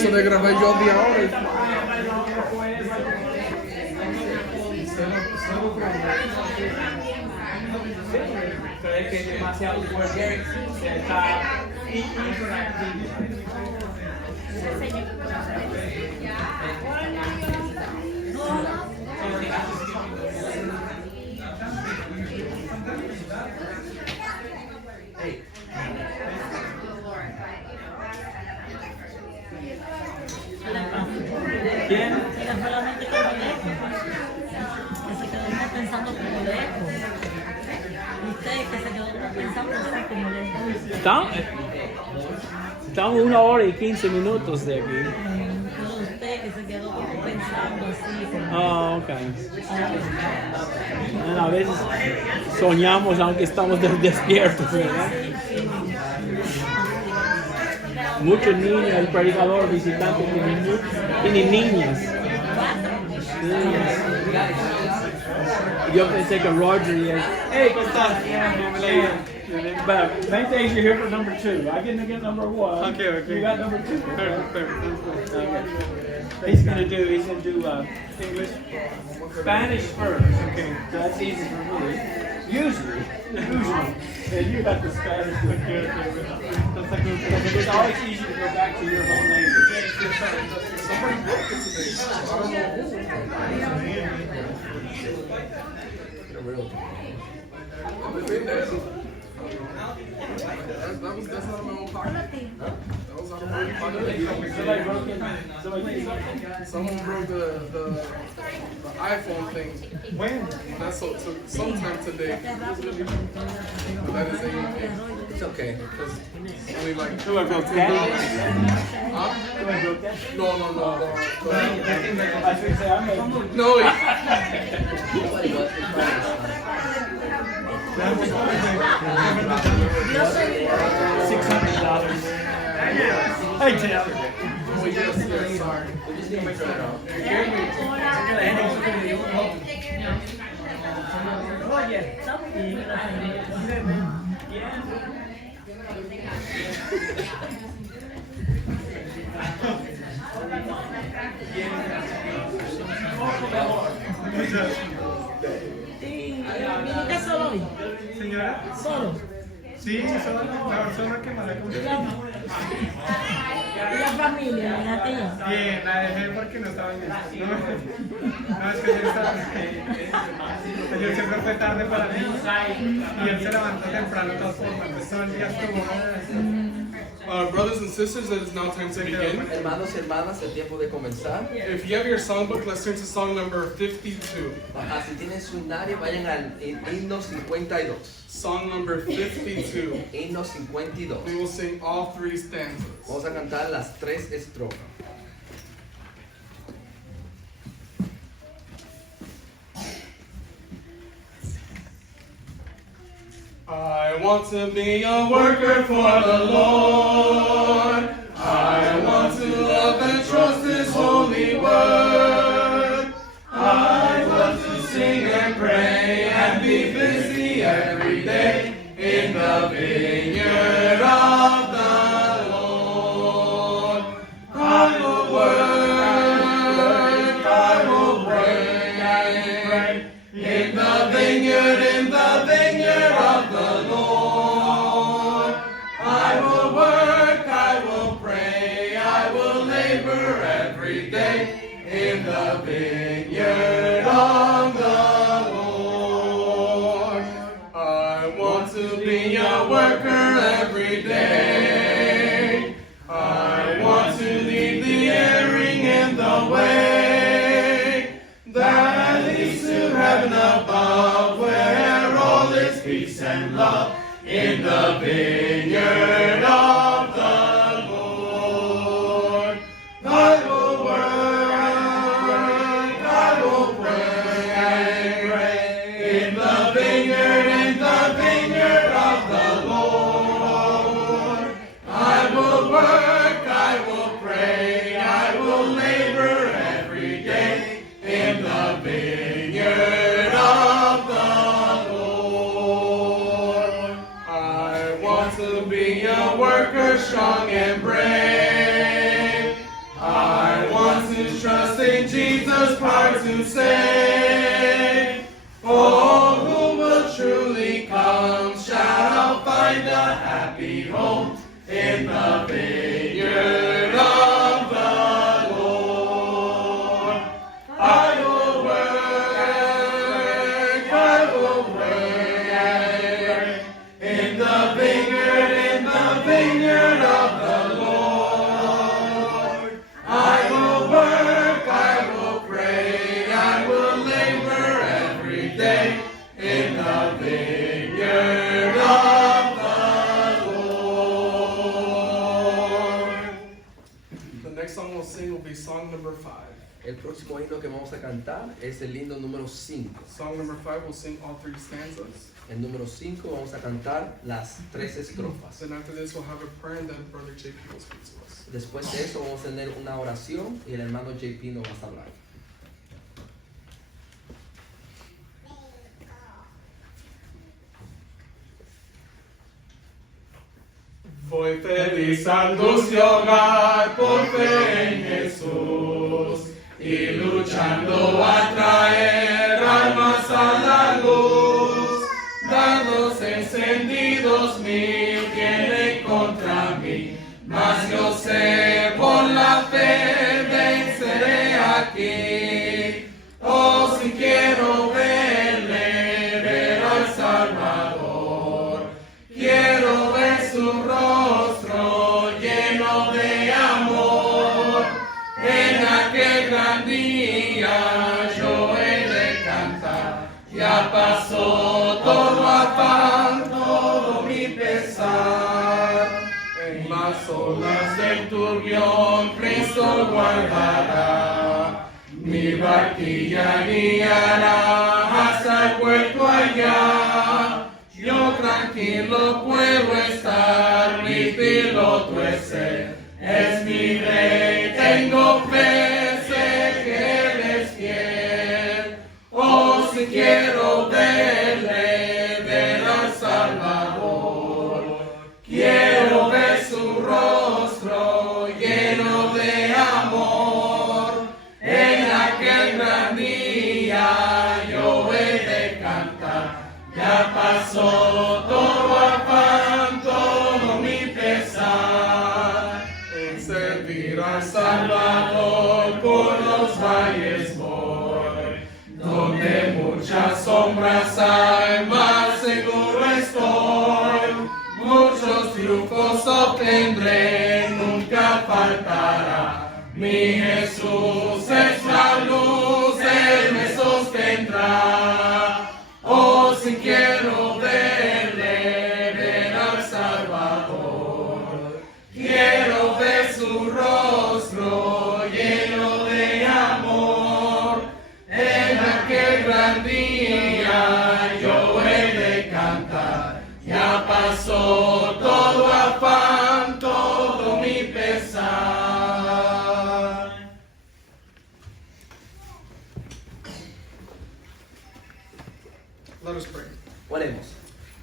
eso le grabé yo de ahora. Pero es que es demasiado fuerte. Está... ¿Quién? Era solamente como lejos. Que se quedó uno pensando como lejos. Usted que se quedó uno pensando así como lejos. Estamos 1 hora y 15 minutos de aquí. Pero usted que se quedó como pensando así como Ah, ok. Bueno, a veces soñamos aunque estamos despiertos, ¿verdad? Muchos niños, el predicador visitante tiene niñas. Yo pensé que Roger y él, hey, ¿cómo estás? But main thing is you're here for number 2. I get to get number 1. Okay. You got number 2. Perfect. Okay. He's gonna do English, Spanish first. Okay, so that's easy for me. Usually, and you got the Spanish. Okay. Because it's always easy to go back to your home language. Somebody broke it today. That's not my own pocket. That was out of my pocket. Somebody broke it. Somebody did something. Someone broke the iPhone thing. When? That's so took sometime today. But that is it's okay. Because only like Who broke that? huh? Who broke that? No. I should say I made. No. $600. Hey, Tim. Oh, yes, sorry. Oye, está bien la señorita. ¿Viniste solo hoy? Señora, ¿Solo? sí, solo la persona que mandé con ¿Y la familia? ¿La dejaste ya? Bien, la dejé porque no estaba en eso. No, es que ayer siempre fue tarde para mí y él se levantó temprano de todas formas, entonces todo el día estuvo. Brothers and sisters, it is now time to begin. Hermanos y hermanas, el tiempo de comenzar. If you have your songbook, let's turn to song number 52. Si tienen su himnario, vayan al himno 52. Song number 52. Himno 52. We will sing all 3 stanzas. Vamos a cantar las 3 estrofas. I want to be a worker for the Lord. I want to love and trust His holy word. I want to sing and pray and be busy every day in the vineyard of the Lord. I will work, I will pray and pray in the vineyard of the Lord. I will work, I will pray, I will labor every day in the vineyard of the Lord. I want to be a worker every day. I want to lead the erring in the way that leads to heaven above, where all is peace and love in the vineyard of the Lord. I will work, I will pray and pray in the vineyard of the Lord. I will work, I will pray, I will labor every day in the vineyard of the Lord. I want to next song we'll sing will be song number 5. El próximo himno que vamos a cantar es el himno número 5. Song number 5, we'll sing all 3 stanzas. El número 5 vamos a cantar las 3 estrofas. Then after this, we'll have a prayer, and then Brother JP will speak to us. Después de eso vamos a tener una oración y el hermano JP nos va a hablar. Voy feliz al dulce hogar por fe en Jesús y luchando a traer almas a la luz. Dados encendidos mil vienen contra mí, mas yo sé por la fe venceré aquí. Oh, si quiero verle, ver al Salvador, quiero ver su rostro lleno de amor. En aquel gran día yo he de cantar, ya pasó todo afán, todo mi pesar. En las olas del turbión Cristo guardará, mi barquilla guiará hasta el puerto allá. Yo tranquilo puedo estar, mi piloto es mi rey, tengo fe, sé que él es fiel. Oh, si quiero verle, ver al Salvador, quiero ver su rostro lleno de amor. En aquel gran día yo he de cantar, ya pasó todo afán, todo mi pesar. En servir al Salvador por los valles voy, donde muchas sombras hay, más seguro estoy. Muchos triunfos obtendré, nunca faltará. Mi Jesús es la luz, Él me sostendrá. Oh, si quiero verle, ver al Salvador, quiero ver su rostro lleno de amor. En aquel gran día yo he de cantar, ya pasó todo afán, todo mi pesar. Let us pray. Oremos.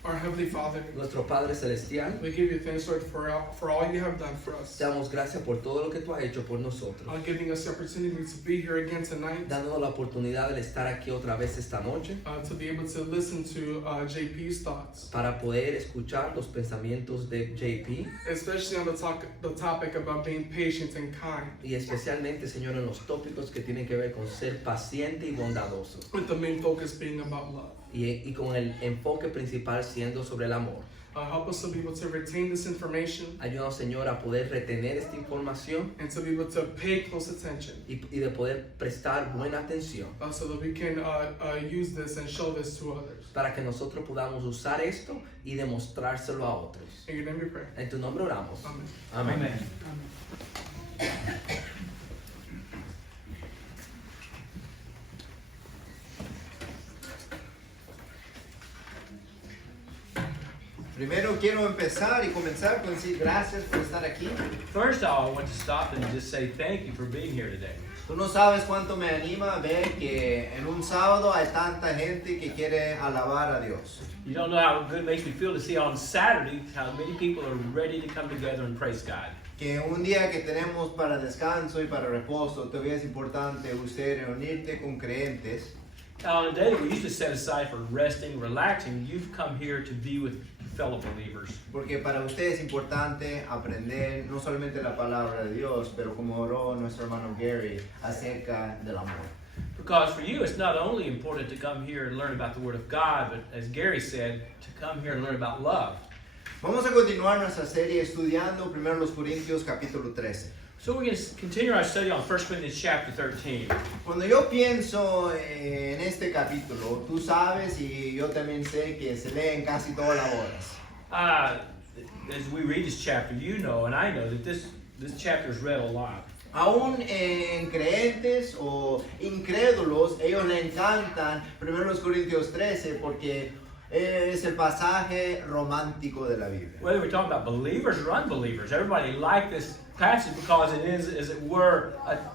Our Heavenly Father, Nuestro Padre Celestial, we give you thanks, Lord, for all you have done for us. te damos gracias por todo lo que tú has hecho por nosotros, Giving us the opportunity to be here again tonight, dándonos la oportunidad de estar aquí otra vez esta noche to be able to listen to JP's thoughts, para poder escuchar los pensamientos de JP especially on the topic about being patient and kind, y especialmente, Señor, en los tópicos que tienen que ver con ser paciente y bondadoso with the main focus being about love. y con el enfoque principal siendo sobre el amor. Help us to be able to retain this information Ayúdanos, Señor, a poder retener esta información and to be able to pay close attention, y de poder prestar buena atención so that we can use this and show this to others. para que nosotros podamos usar esto y demostrárselo a otros. In your name we pray. En tu nombre oramos. Amen. Amén. Primero quiero empezar y comenzar con decir gracias por estar aquí. First of all, I want to stop and just say thank you for being here today. Tú no sabes cuánto me anima ver que en un sábado hay tanta gente que quiere alabar a Dios. You don't know how good it makes me feel to see on Saturday how many people are ready to come together and praise God. Que un día que tenemos para descanso y para reposo, todavía es importante usted reunirte con creyentes. On a day we used to set aside for resting, relaxing, you've come here to be with fellow believers. Porque para usted es importante aprender no solamente la palabra de Dios, pero como oró nuestro hermano Gary acerca del amor. Because for you, it's not only important to come here and learn about the Word of God, but as Gary said, to come here and learn about love. Vamos a continuar nuestra serie estudiando primero los Corintios capítulo 13. So we're going to continue our study on 1 Corinthians chapter 13. Cuando yo pienso en este capítulo, tú sabes y yo también sé que se lee en casi todas las horas. As we read this chapter, you know and I know that this chapter is read a lot. Aún en creyentes o incrédulos, ellos le encantan 1 Corintios 13 porque es el pasaje romántico de la Biblia. Whether we're talking about believers or unbelievers, everybody liked this passage because it is, as it were,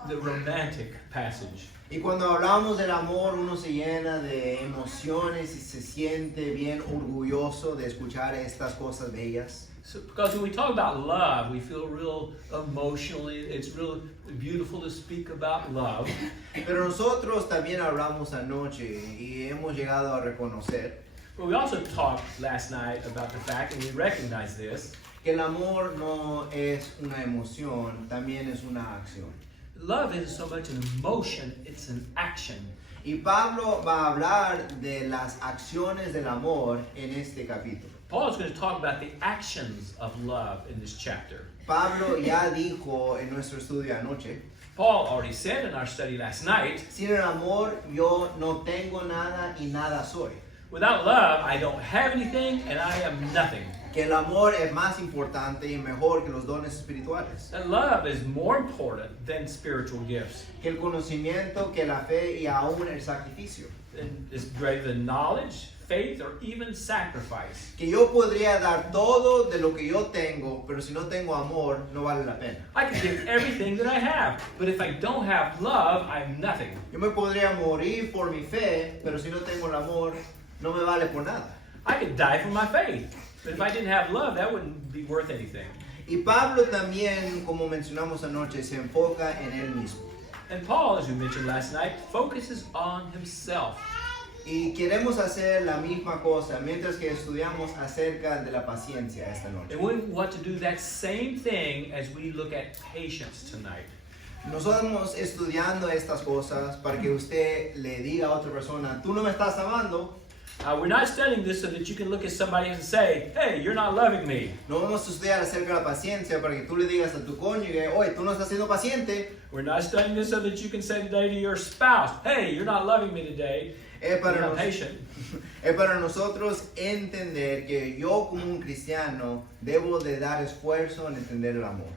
the romantic passage. Y cuando hablamos del amor, uno se llena de emociones y se siente bien orgulloso de escuchar estas cosas bellas. So, because when we talk about love, we feel real emotionally. It's real beautiful to speak about love. Pero nosotros también hablamos anoche y hemos llegado a reconocer But we also talked last night about the fact, and we recognize this, que el amor no es una emoción, también es una acción. love isn't so much an emotion, it's an action. Y Pablo va a hablar de las acciones del amor en este capítulo. Paul is going to talk about the actions of love in this chapter. Pablo ya dijo en nuestro estudio anoche, Paul already said in our study last night, sin el amor yo no tengo nada y nada soy. without love, I don't have anything and I am nothing. Que el amor es más importante y mejor que los dones espirituales. That love is more important than spiritual gifts. Que el conocimiento, que la fe y aún el sacrificio. And it's greater than knowledge, faith, or even sacrifice. Que yo podría dar todo de lo que yo tengo, pero si no tengo amor, no vale la pena. I can give everything that I have, but if I don't have love, I'm nothing. Yo me podría morir por mi fe, pero si no tengo el amor, no me vale por nada. I could die for my faith, but if I didn't have love, that wouldn't be worth anything. Y Pablo también, como mencionamos anoche, se enfoca en él mismo. And Paul, as we mentioned last night, focuses on himself. Y queremos hacer la misma cosa mientras que estudiamos acerca de la paciencia esta noche. And we want to do that same thing as we look at patience tonight. Nosotros estamos estudiando estas cosas para que usted le diga a otra persona, tú no me estás amando. We're not studying this so that you can look at somebody and say, hey, you're not loving me. No vamos a estudiar acerca de la paciencia para que tú le digas a tu cónyuge, oye, tú no estás siendo paciente. We're not studying this so that you can say today to your spouse, hey, you're not loving me today. Es para, You're not patient. es para nosotros entender que yo como un cristiano debo de dar esfuerzo en entender el amor.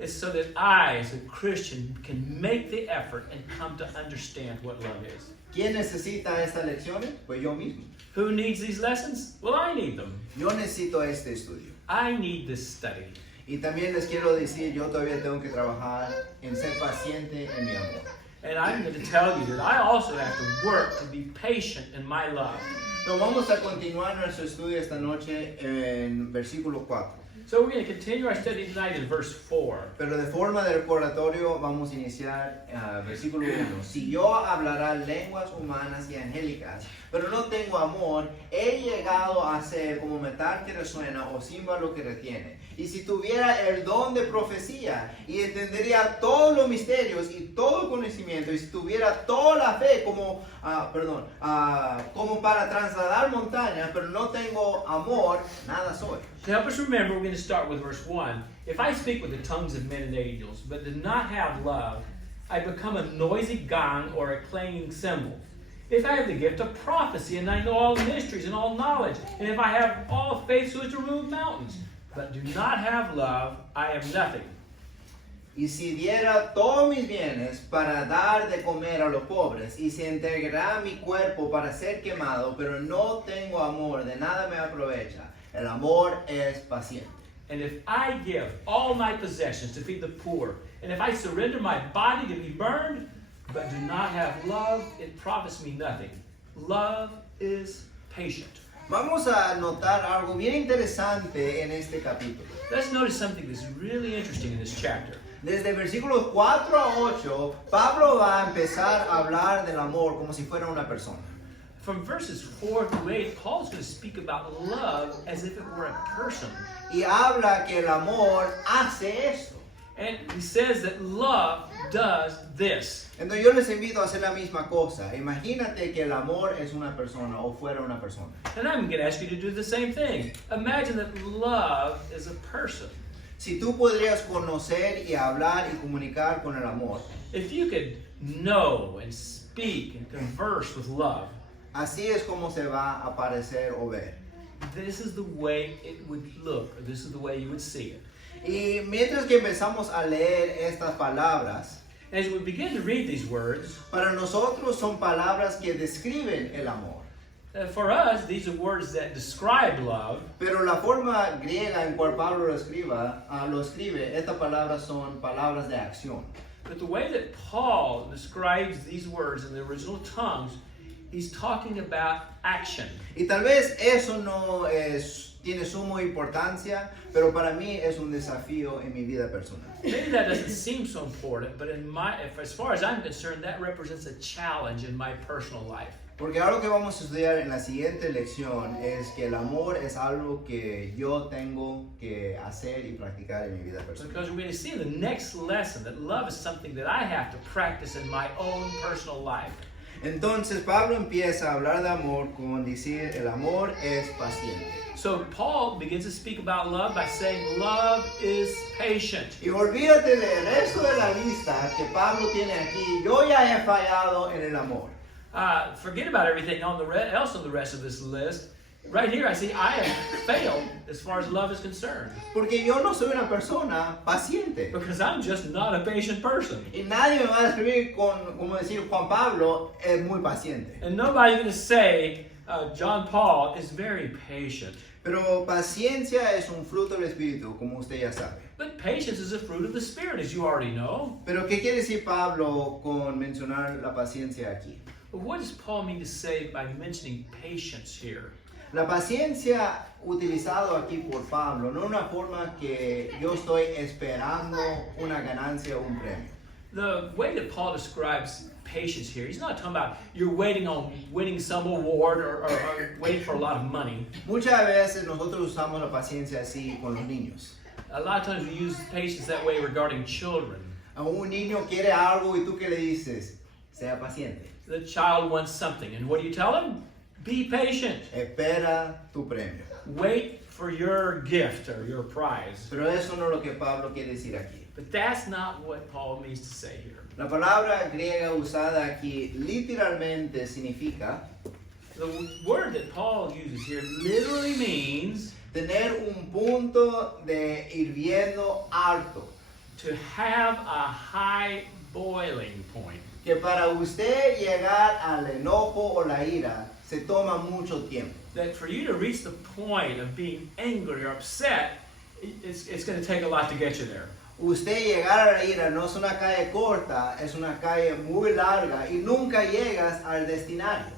It's so that I, as a Christian, can make the effort and come to understand what love is. ¿Quién necesita estas lecciones? Pues yo mismo. Who needs these lessons? Well, I need them. Yo necesito este estudio. I need this study. Y también les quiero decir, yo todavía tengo que trabajar en ser paciente en mi amor. And I'm going to tell you that I also have to work to be patient in my love. Pero vamos a continuar nuestro estudio esta noche en versículo 4. So we're going to continue our study tonight in verse 4. Pero de forma de recordatorio vamos a iniciar versículo 1. Si yo hablara lenguas humanas y angélicas, pero no tengo amor, he llegado a ser como metal que resuena o címbalo que retiene. Y si tuviera el don de profecía y entendería todos los misterios y todo conocimiento, y si tuviera toda la fe como para trasladar montañas, pero no tengo amor, nada soy. To help us remember, we're going to start with verse 1. If I speak with the tongues of men and angels, but do not have love, I become a noisy gong or a clanging cymbal. If I have the gift of prophecy, and I know all mysteries and all knowledge, and if I have all faith so as to remove mountains, but do not have love, I am nothing. Y si diera todos mis bienes para dar de comer a los pobres, y si entregara mi cuerpo para ser quemado, pero no tengo amor, de nada me aprovecha. El amor es paciente. And if I give all my possessions to feed the poor, and if I surrender my body to be burned, but do not have love, it profits me nothing. Love is patient. Vamos a notar algo bien interesante en este capítulo. Let's notice something that's really interesting in this chapter. Desde versículos 4 a 8, Pablo va a empezar a hablar del amor como si fuera una persona. From verses 4 through 8, Paul's going to speak about love as if it were a person. Y habla que el amor hace esto. And he says that love does this. Entonces yo les invito a hacer la misma cosa. Imagínate que el amor es una persona o fuera una persona. And I'm going to ask you to do the same thing. Imagine that love is a person. Si tú podrías conocer y hablar y comunicar con el amor, If you could know and speak and converse with love, así es como se va a parecer o ver. this is the way it would look, or this is the way you would see it. Y mientras que empezamos a leer estas palabras, as we begin to read these words, para nosotros son palabras que describen el amor. for us, these are words that describe love. Pero la forma griega en cual Pablo lo escribe, estas palabras son palabras de acción. But the way that Paul describes these words in the original tongues, he's talking about action. Y tal vez eso no tiene suma importancia, pero para mí es un desafío en mi vida personal. Maybe that doesn't seem so important, but as far as I'm concerned, that represents a challenge in my personal life. Porque algo que vamos a estudiar en la siguiente lección es que el amor es algo que yo tengo que hacer y practicar en mi vida personal. Because we're going to see in the next lesson that love is something that I have to practice in my own personal life. Entonces Pablo empieza a hablar de amor con decir el amor es paciente. So Paul begins to speak about love by saying love is patient. Y olvídate del resto de la lista que Pablo tiene aquí. Yo ya he fallado en el amor. Forget about everything else on the rest of this list. Right here I see I have failed as far as love is concerned. Porque yo no soy una persona paciente. Because I'm just not a patient person. Y nadie me va a describir como decir Juan Pablo es muy paciente. And nobody's going to say John Paul is very patient. Pero paciencia es un fruto del Espíritu, como usted ya sabe. But patience is a fruit of the Spirit, as you already know. Pero ¿qué quiere decir Pablo con mencionar la paciencia aquí? But what does Paul mean to say by mentioning patience here? La paciencia utilizado aquí por Pablo no es una forma que yo estoy esperando una ganancia o un premio. The way that Paul describes patience here, he's not talking about you're waiting on winning some award or waiting for a lot of money. Muchas veces nosotros usamos la paciencia así con los niños. A lot of times we use patience that way regarding children. A un niño quiere algo y tú qué le dices, sea paciente. The child wants something, and what do you tell him? Be patient. Espera tu premio. Wait for your gift or your prize. Pero eso no es lo que Pablo quiere decir aquí. But that's not what Paul means to say here. La palabra griega usada aquí literalmente significa The word that Paul uses here literally means tener un punto de hirviendo alto. to have a high boiling point. Que para usted llegar al enojo o la ira se toma mucho tiempo. That for you to reach the point of being angry or upset, it's going to take a lot to get you there. Usted llegar a la ira no es una calle corta, es una calle muy larga y nunca llegas al destinario.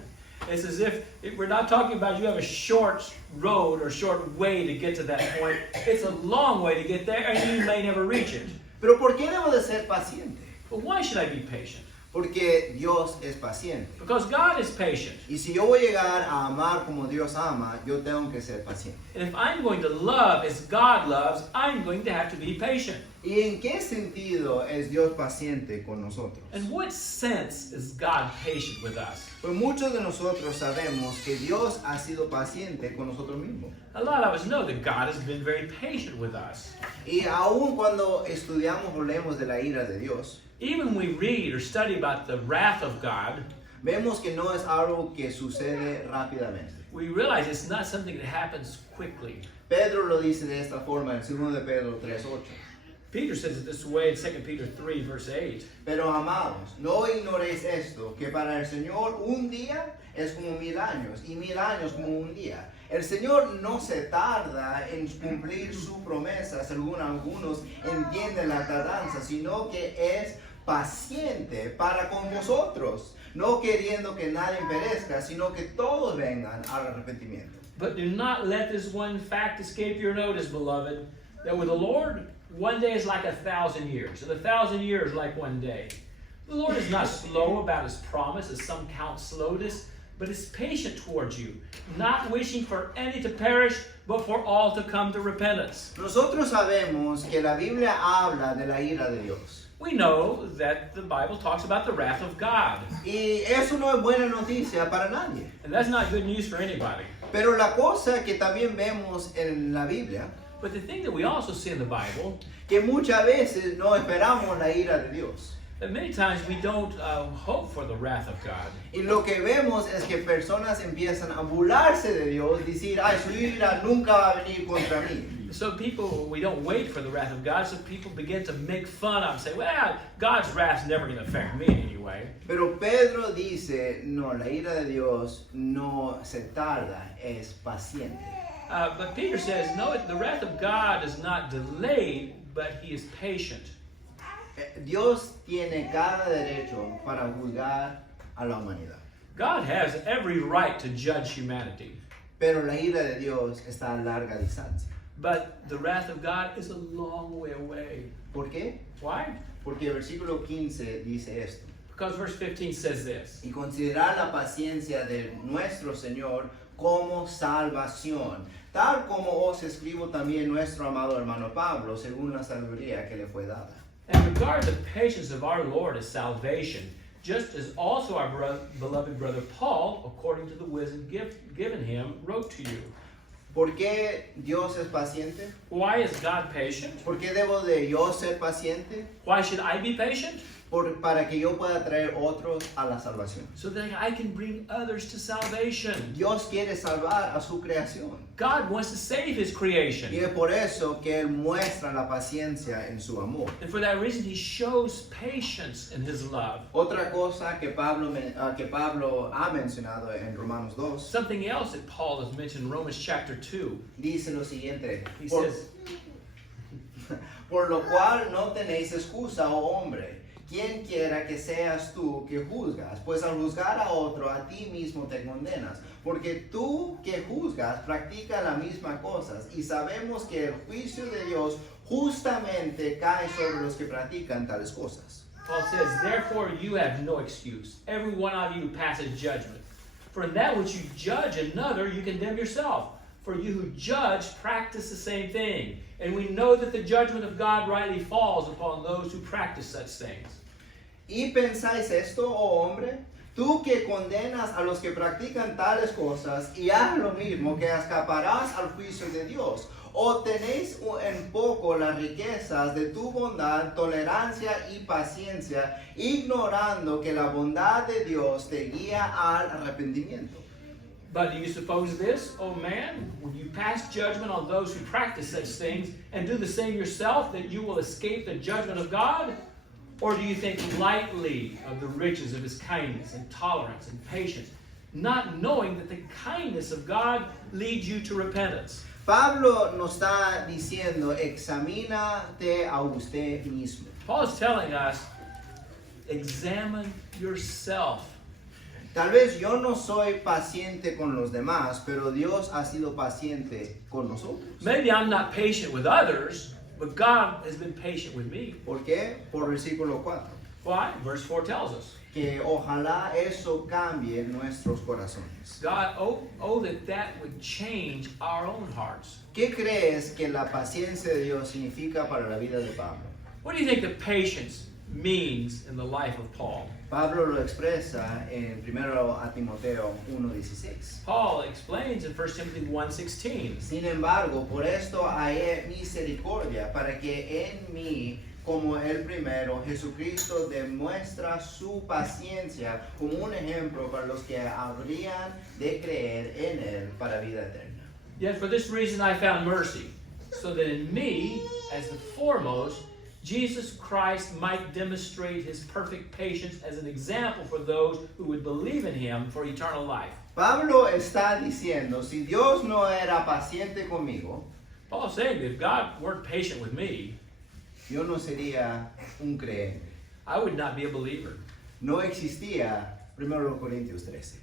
It's as if we're not talking about you have a short road or short way to get to that point. It's a long way to get there, and you may never reach it. Pero ¿por qué debo de ser paciente? But why should I be patient? Porque Dios es paciente. Because God is patient. Y si yo voy a llegar a amar como Dios ama, yo tengo que ser paciente. And if I'm going to love as God loves, I'm going to have to be patient. ¿Y en qué sentido es Dios paciente con nosotros? In what sense is God patient with us? Pues muchos de nosotros sabemos que Dios ha sido paciente con nosotros mismos. A lot of us know that God has been very patient with us. Y aun cuando estudiamos o leemos de la ira de Dios, Even when we read or study about the wrath of God, vemos que no es algo que sucede rápidamente. we realize it's not something that happens quickly. Pedro lo dice de esta forma en 2 de Pedro 3:8. Peter says it this way in 2 Peter 3, verse 8. Pero amados, no ignoréis esto, que para el Señor un día es como 1000 años y 1000 años como un día. El Señor no se tarda en cumplir su promesa, según algunos entienden la tardanza, sino que es paciente para con vosotros, no queriendo que nadie perezca, sino que todos vengan al arrepentimiento. But do not let this one fact escape your notice, beloved, that with the Lord, one day is like 1,000 years, and 1,000 years like one day. The Lord is not slow about his promise, as some count slowness, but is patient towards you, not wishing for any to perish, but for all to come to repentance. Nosotros sabemos que la Biblia habla de la ira de Dios. We know that the Bible talks about the wrath of God, Y eso no es buena noticia para nadie. and that's not good news for anybody. Pero la cosa que también vemos en la Biblia, But the thing that we also see in the Bible, que muchas veces no esperamos la ira de Dios. that many times we don't hope for the wrath of God. Y lo que vemos es que personas empiezan a burlarse de Dios, decir, ay, su ira nunca va a venir contra mí. So we don't wait for the wrath of God, so people begin to make fun of and say, well, God's wrath's never going to affect me anyway. Pero Pedro dice, no, la ira de Dios no se tarda, es paciente. But Peter says, no, the wrath of God is not delayed, but he is patient. Dios tiene cada derecho para juzgar a la humanidad. God has every right to judge humanity. Pero la ira de Dios está a larga distancia. But the wrath of God is a long way away. ¿Por qué? Why? Porque el versículo 15 dice esto. Because verse 15 says this. Y considerar la paciencia de nuestro Señor como salvación, tal como os escribo también nuestro amado hermano Pablo, según la sabiduría que le fue dada. And regard the patience of our Lord as salvation, just as also our beloved brother Paul, according to the wisdom given him, wrote to you. ¿Por qué Dios es paciente? Why is God patient? ¿Por qué debo de yo ser paciente? Why should I be patient? Para que yo pueda traer otros a la salvación. So that I can bring others to salvation. Dios quiere salvar a su creación. God wants to save his Y creation. es por eso que Él muestra la paciencia en su amor. And for that reason, he shows patience in his love. Otra cosa que Pablo ha mencionado en Romanos 2, Something else that Paul has mentioned in Romans chapter 2. dice lo siguiente. He Por, says, por lo cual no tenéis excusa, oh hombre. Quien quiera que seas tú que juzgas, pues al juzgar a otro, a ti mismo te condenas. Porque tú que juzgas, practicas las mismas cosas. Y sabemos que el juicio de Dios justamente cae sobre los que practican tales cosas. Paul says, therefore you have no excuse, every one of you who passes judgment. For in that which you judge another, you condemn yourself. For you who judge practice the same thing. And we know that the judgment of God rightly falls upon those who practice such things. ¿Y pensáis esto, oh hombre? Tú que condenas a los que practican tales cosas y haz lo mismo, que escaparás al juicio de Dios. ¿O tenéis en poco las riquezas de tu bondad, tolerancia y paciencia, ignorando que la bondad de Dios te guía al arrepentimiento? But do you suppose this, O man, when you pass judgment on those who practice such things and do the same yourself, that you will escape the judgment of God? Or do you think lightly of the riches of his kindness and tolerance and patience, not knowing that the kindness of God leads you to repentance? Pablo nos está diciendo, examínate a usted mismo. Paul is telling us, examine yourself. Tal vez yo no soy paciente con los demás, pero Dios ha sido paciente con nosotros. Maybe I'm not patient with others, but God has been patient with me. ¿Por qué? Por versículo 4. Why? Verse 4 tells us. Que ojalá eso cambie nuestros corazones. God, that would change our own hearts. ¿Qué crees que la paciencia de Dios significa para la vida de Pablo? What do you think the patience means in the life of Paul? Pablo lo expresa en 1 a Timoteo 1:16. Paul explains in 1 Timothy 1:16. Sin embargo, por esto hay misericordia, para que en mí, como el primero, Jesucristo demuestra su paciencia como un ejemplo para los que habrían de creer en él para vida eterna. Yet for this reason I found mercy, so that in me, as the foremost, Jesus Christ might demonstrate his perfect patience as an example for those who would believe in him for eternal life. Pablo está diciendo, si Dios no era paciente conmigo, Paul's saying that if God weren't patient with me, yo no sería un creyente. I would not be a believer. No existía 1 Corintios 13.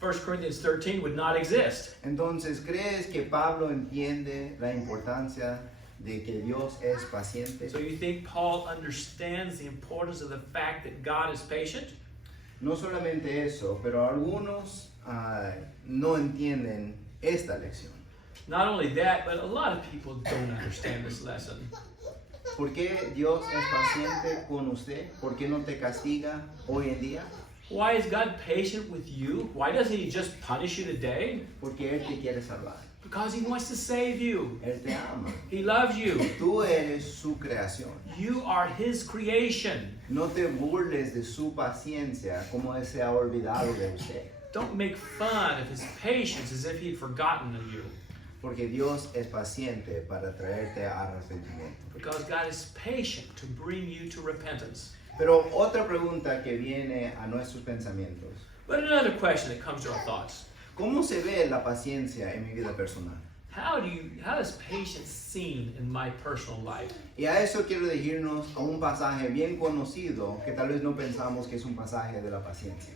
1 Corinthians 13 would not exist. Entonces, ¿crees que Pablo entiende la importancia de que Dios es paciente? So you think Paul understands the importance of the fact that God is patient? No solamente eso, pero algunos no entienden esta lección. Not only that, but a lot of people don't understand this lesson. ¿Por qué Dios es paciente con usted? ¿Por qué no te castiga hoy en día? Why is God patient with you? Why doesn't he just punish you today? Porque Él te quiere salvar. Because he wants to save you. Él te ama. He loves you. Tú eres su creación. You are his creation. No te burles de su paciencia como Él se ha olvidado de usted. Don't make fun of his patience as if he had forgotten of you. porque Dios es paciente para traerte a arrepentimiento. Because God is patient to bring you to repentance. Pero otra pregunta que viene a nuestros pensamientos, But another question that comes to our thoughts. ¿cómo se ve la paciencia en mi vida personal? How is patience seen in my personal life? Y a eso quiero dirigirnos a un pasaje bien conocido que tal vez no pensamos que es un pasaje de la paciencia.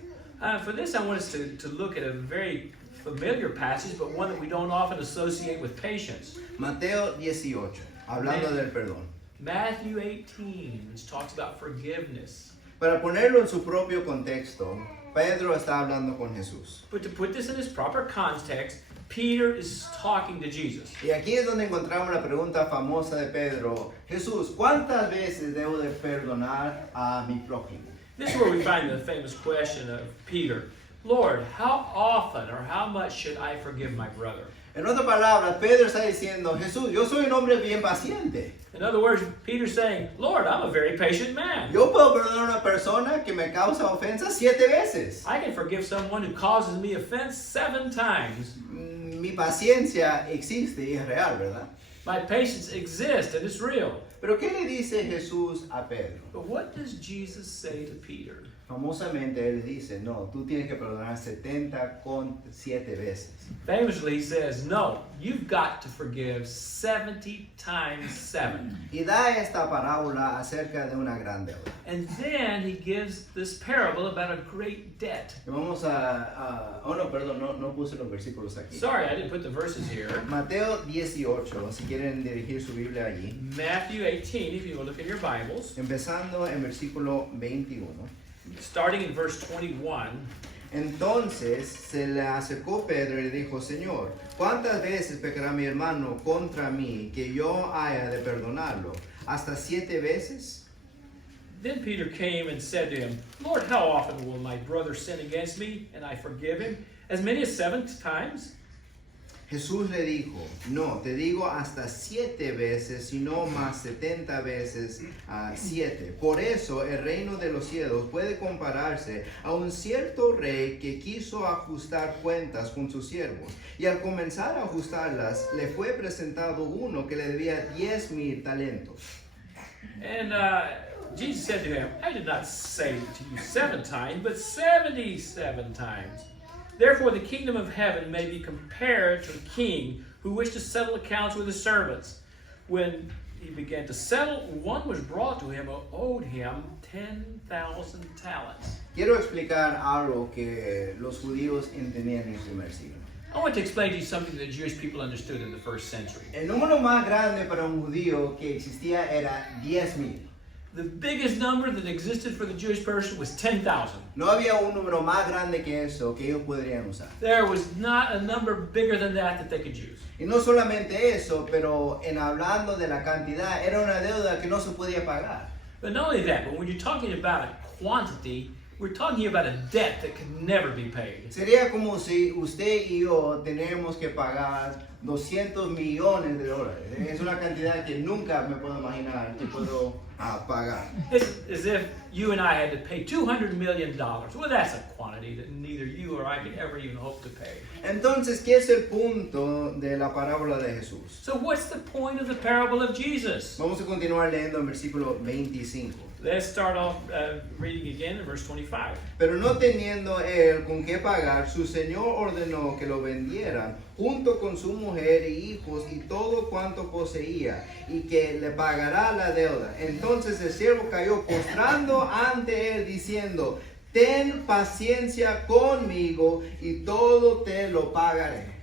For this, I want us to look at a very familiar passage, but one that we don't often associate with patience. Mateo 18, hablando del perdón. Matthew 18, which talks about forgiveness. Para ponerlo en su propio contexto, Pedro está hablando con Jesús. But to put this in its proper context, Peter is talking to Jesus. Y aquí es donde encontramos la pregunta famosa de Pedro. Jesús, ¿cuántas veces debo de perdonar a mi prójimo? This is where we find the famous question of Peter. Lord, how often or how much should I forgive my brother? En otras palabras, Pedro está diciendo, Jesús, yo soy un hombre bien paciente. In other words, Peter's saying, Lord, I'm a very patient man. Yo puedo perdonar a una persona que me causa ofensa 7 veces. I can forgive someone who causes me offense 7 times. Mi paciencia existe y es real, ¿verdad? My patience exists and it's real. Pero ¿qué le dice Jesús a Pedro? But what does Jesus say to Peter? Famosamente él le dice, no, tú tienes que perdonar 70 con 7 veces. Famously, he says, no, you've got to forgive 70 times 7. Y da esta parábola acerca de una gran deuda. And then he gives this parable about a great debt. Y vamos no puse los versículos aquí. Sorry, I didn't put the verses here. Mateo 18, si quieren dirigir su Biblia allí. Matthew 18, if you will look in your Bibles, Empezando en versículo 21. starting in verse 21. Entonces se le acercó Pedro y le dijo, Señor, ¿cuántas veces pecará mi hermano contra mí que yo haya de perdonarlo? ¿Hasta 7 veces? Then Peter came and said to him, Lord, how often will my brother sin against me, and I forgive him? As many as 7 times? Jesús le dijo, no, te digo hasta 7 veces, sino más 70 veces 7. Por eso el reino de los cielos puede compararse a un cierto rey que quiso ajustar cuentas con sus siervos. Y al comenzar a ajustarlas, le fue presentado uno que le debía 10,000 talentos. And Jesus said to him, I did not say to you 7 times, but 77 times. Therefore the kingdom of heaven may be compared to a king who wished to settle accounts with his servants. When he began to settle, one was brought to him who owed him 10,000 talents. Quiero explicar algo que los judíos entendían en el primer siglo. I want to explain to you something that Jewish people understood in the first century. El número más grande para un judío que existía era 10,000. The biggest number that existed for the Jewish person was 10,000. No había un número más grande que eso que ellos podrían usar. There was not a number bigger than that they could use. Y no solamente eso, pero en hablando de la cantidad, era una deuda que no se podía pagar. But not only that, but when you're talking about a quantity, we're talking about a debt that could never be paid. Sería como si usted y yo tenemos que pagar 200 millones de dólares. Es una cantidad que nunca me puedo imaginar que puedo pagar. It's as if you and I had to pay $200 million. Well, that's a quantity that neither you or I could ever even hope to pay. Entonces, ¿qué es el punto de la parábola de Jesús? So what's the point of the parable of Jesus? Vamos a continuar leyendo en versículo 25. Let's start off reading again in verse 25. Pero no teniendo él con qué pagar, su señor ordenó que lo vendieran junto con su mujer y hijos y todo cuanto poseía, y que le pagará la deuda. Entonces el siervo cayó postrando ante él diciendo, ten paciencia conmigo y todo te lo pagaré.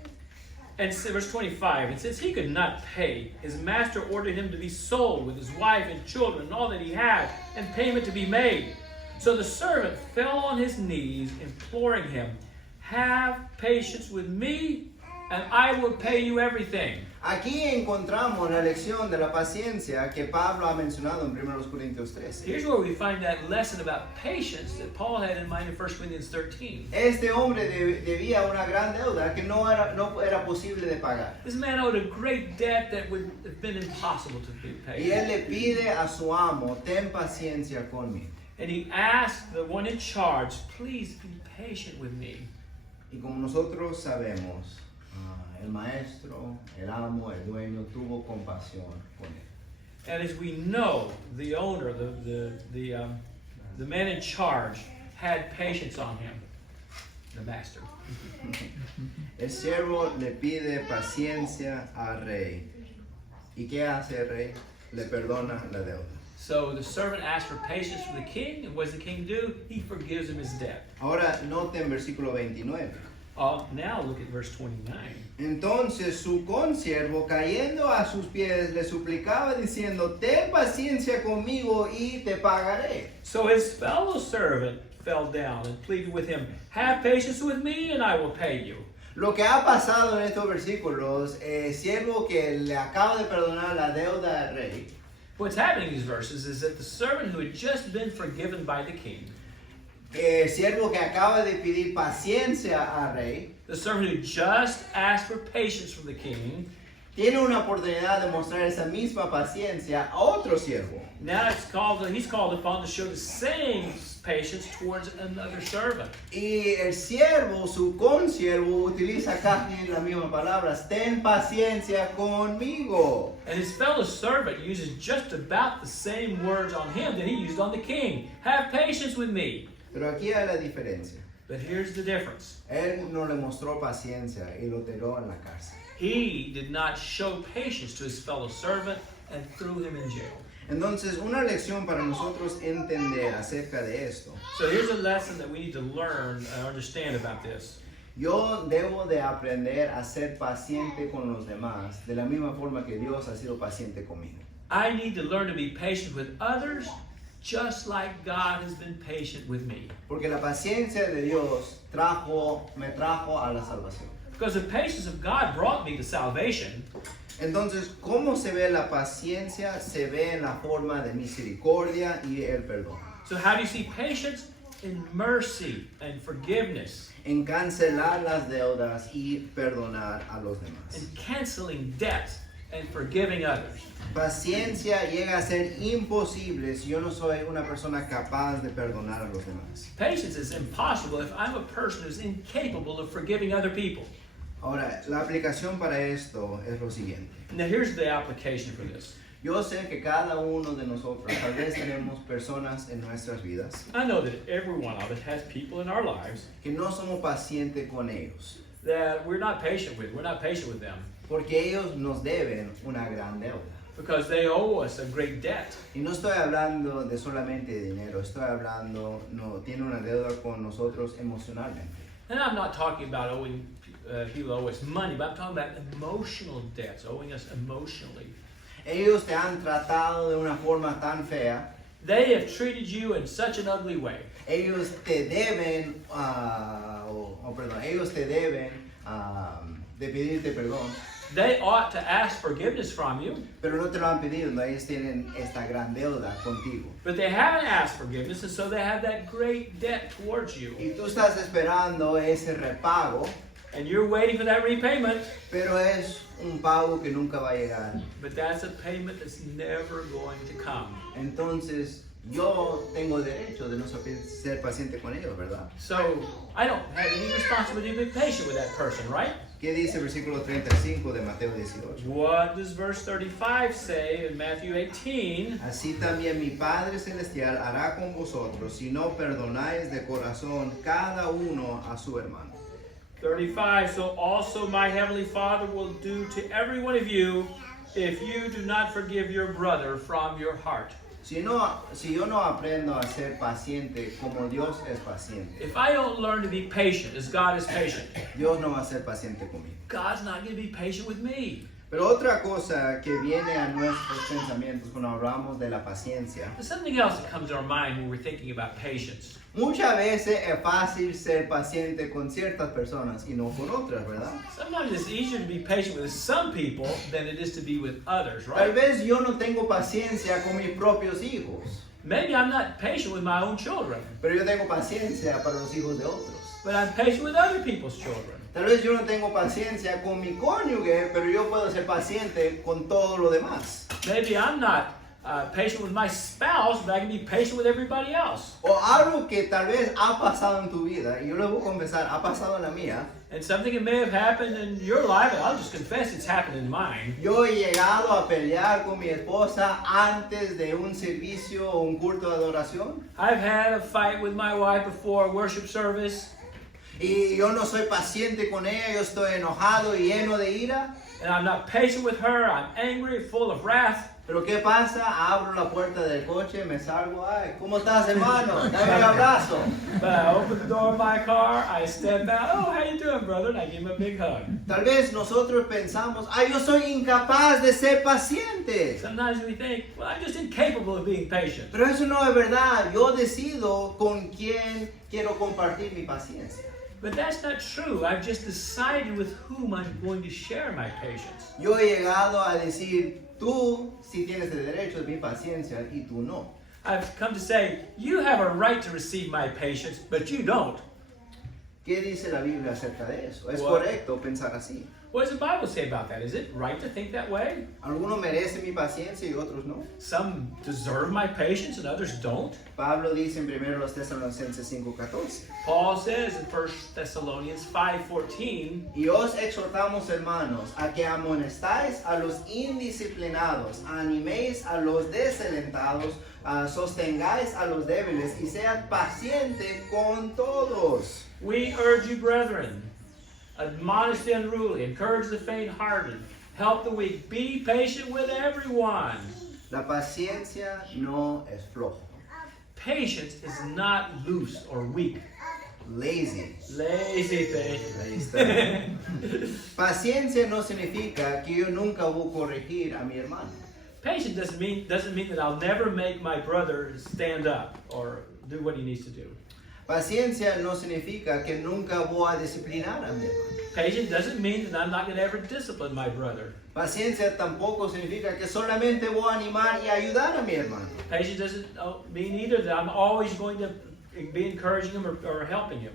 And verse 25, it says, he could not pay. His master ordered him to be sold with his wife and children and all that he had, and payment to be made. So the servant fell on his knees, imploring him, have patience with me, and I will pay you everything. Aquí encontramos la lección de la paciencia que Pablo ha mencionado en 1 Corintios 13. Here's where we find that lesson about patience that Paul had in mind in 1 Corinthians 13. Este hombre debía una gran deuda que no era posible de pagar. This man owed a great debt that would have been impossible to be Y él paid. le pide a su amo, ten paciencia conmigo. And he asked the one in charge, please be patient with me. Y como nosotros sabemos, el maestro, el amo, el dueño tuvo compasión con él. And as we know, the owner, the man in charge, had patience on him, the master. El siervo le pide paciencia al rey. ¿Y qué hace el rey? Le perdona la deuda. So the servant asked for patience from the king, and what does the king do? He forgives him his debt. Ahora noten versículo 29. Now look at verse 29. Entonces su consiervo, cayendo a sus pies, le suplicaba diciendo, ten paciencia conmigo y te pagaré. So his fellow servant fell down and pleaded with him, have patience with me and I will pay you. Lo que ha pasado en estos versículos, siervo que le acaba de perdonar la deuda al rey, What's happening in these verses is that the servant who had just been forgiven by the king, siervo que acaba de pedir paciencia al rey, the servant who just asked for patience from the king, tiene una oportunidad de mostrar esa misma paciencia a otro siervo. now he's called upon to show the same patience towards another servant. Y el siervo, su consiervo, utiliza casi las mismas palabras. Ten paciencia conmigo. And his fellow servant uses just about the same words on him that he used on the king. Have patience with me. Pero aquí hay la diferencia. But here's the difference. Él no le mostró paciencia y lo tiró en la cárcel. He did not show patience to his fellow servant and threw him in jail. Entonces, una lección para nosotros entender acerca de esto. So here's a lesson that we need to learn and understand about this. Yo debo de aprender a ser paciente con los demás de la misma forma que Dios ha sido paciente conmigo. I need to learn to be patient with others just like God has been patient with me. Porque la paciencia de Dios me trajo a la salvación. Because the patience of God brought me to salvation. Entonces, ¿cómo se ve la paciencia? Se ve en la forma de misericordia y el perdón. So how do you see patience? In mercy and forgiveness. En cancelar las deudas y perdonar a los demás. And canceling debt and forgiving others. Paciencia llega a ser imposible si yo no soy una persona capaz de perdonar a los demás. Patience is impossible if I'm a person who's incapable of forgiving other people. Ahora, la aplicación para esto es lo siguiente. Now here's the application for this. Yo sé que cada uno de nosotros, tal vez tenemos personas en nuestras vidas I know that every one of us has people in our lives que no somos pacientes con ellos, that we're not patient with. We're not patient with them porque ellos nos deben una gran deuda. because they owe us a great debt. Y no estoy hablando de solamente de dinero, estoy hablando, no, tiene una deuda con nosotros emocionalmente. And I'm not talking about owing people owe us money, but I'm talking about emotional debts, owing us emotionally. Ellos te han tratado de una forma tan fea, They have treated you in such an ugly way. ellos te deben, ellos te deben de pedirte perdón, They ought to ask forgiveness from you, pero no te lo han pedido, no, ellos tienen esta gran deuda contigo. but they haven't asked forgiveness, and so they have that great debt towards you. Y tú estás esperando ese repago, And you're waiting for that repayment, pero es un pago que nunca va a llegar. but that's a payment that's never going to come. Entonces, yo tengo derecho de no ser paciente con ellos, ¿verdad? So I don't have any responsibility to be patient with that person, right? ¿Qué dice el versículo 35 de Mateo 18? What does verse 35 say in Matthew 18? Así también mi Padre Celestial hará con vosotros si no perdonáis de corazón cada uno a su hermano. 35, so also my heavenly Father will do to every one of you if you do not forgive your brother from your heart. Si yo no aprendo a ser paciente como Dios es paciente, If I don't learn to be patient as God is patient, Dios no va a ser paciente conmigo. God's not going to be patient with me. Pero otra cosa que viene a nuestros pensamientos cuando hablamos de la paciencia, There's something else that comes to our mind when we're thinking about patience. muchas veces es fácil ser paciente con ciertas personas y no con otras, ¿verdad? Sometimes it's easier to be patient with some people than it is to be with others, Tal right? vez yo no tengo paciencia con mis propios hijos, Maybe I'm not patient with my own children, pero yo tengo paciencia para los hijos de otros. but I'm patient with other people's children. Tal vez yo no tengo paciencia con mi cónyuge, pero yo puedo ser paciente con todo lo demás. Maybe I'm not patient with my spouse, but I can be patient with everybody else. O algo que tal vez ha pasado en tu vida, y yo le voy a confesar, ha pasado en la mía. And something that may have happened in your life, and I'll just confess it's happened in mine. Yo he llegado a pelear con mi esposa antes de un servicio o un culto de adoración. I've had a fight with my wife before a worship service, Y yo no soy paciente con ella, yo estoy enojado y lleno de ira. and I'm not patient with her. I'm angry, full of wrath. Pero ¿qué pasa? Abro la puerta del coche, me salgo. Ay, ¿cómo estás, hermano? Dame un abrazo. But I open the door of my car, I step out, oh, how you doing, brother? And I give him a big hug. Tal vez nosotros pensamos, ay, yo soy incapaz de ser paciente. Sometimes we think, well, I'm just incapable of being patient. Pero eso no es verdad. Yo decido con quién quiero compartir mi paciencia. But that's not true. I've just decided with whom I'm going to share my patience. Yo he llegado a decir, tú sí tienes el derecho de mi paciencia y tú no. I've come to say, you have a right to receive my patience, but you don't. ¿Qué dice la Biblia acerca de eso? ¿Es What? correcto pensar así? What does the Bible say about that? Is it right to think that way? Algunos merecen mi paciencia y otros no. Some deserve my patience and others don't. Pablo dice en 1 Tesalonicenses 5:14. Paul says in 1 Thessalonians 5:14, Y os exhortamos, hermanos, a que amonestáis a los indisciplinados, animéis a los desalentados, sostengáis a los débiles y sean pacientes con todos. we urge you, brethren, admonish the unruly, encourage the faint-hearted, help the weak, be patient with everyone. La paciencia no es flojo. Patience is not loose or weak. Lazy. Lazy faith. Ahí está. Paciencia no significa que yo nunca voy a corregir a mi hermano. Patience doesn't mean that I'll never make my brother stand up or do what he needs to do. Paciencia no significa que nunca voy a disciplinar a mi hermano. Patience doesn't mean that I'm not going to ever discipline my brother. Paciencia tampoco significa que solamente voy a animar y ayudar a mi hermano. Patience doesn't mean either that I'm always going to be encouraging him or helping him.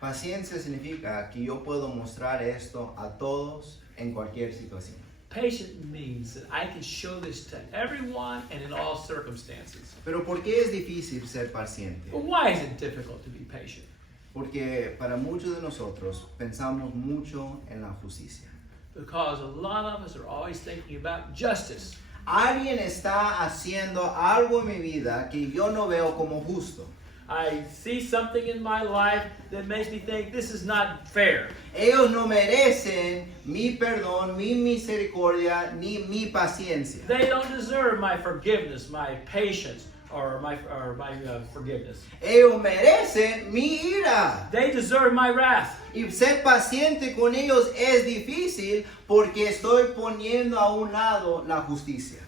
Paciencia significa que yo puedo mostrar esto a todos en cualquier situación. Patience means that I can show this to everyone and in all circumstances. Pero ¿por qué es difícil ser paciente? But why is it difficult to be patient? Porque para muchos de nosotros pensamos mucho en la justicia. Because a lot of us are always thinking about justice. Alguien está haciendo algo en mi vida que yo no veo como justo. I see something in my life that makes me think this is not fair. Ellos no merecen mi perdón, mi misericordia, ni mi paciencia. They don't deserve my forgiveness, my patience, or my forgiveness. Ellos merecen mi ira. They deserve my wrath. Y ser paciente con ellos es difícil porque estoy poniendo a un lado la justicia.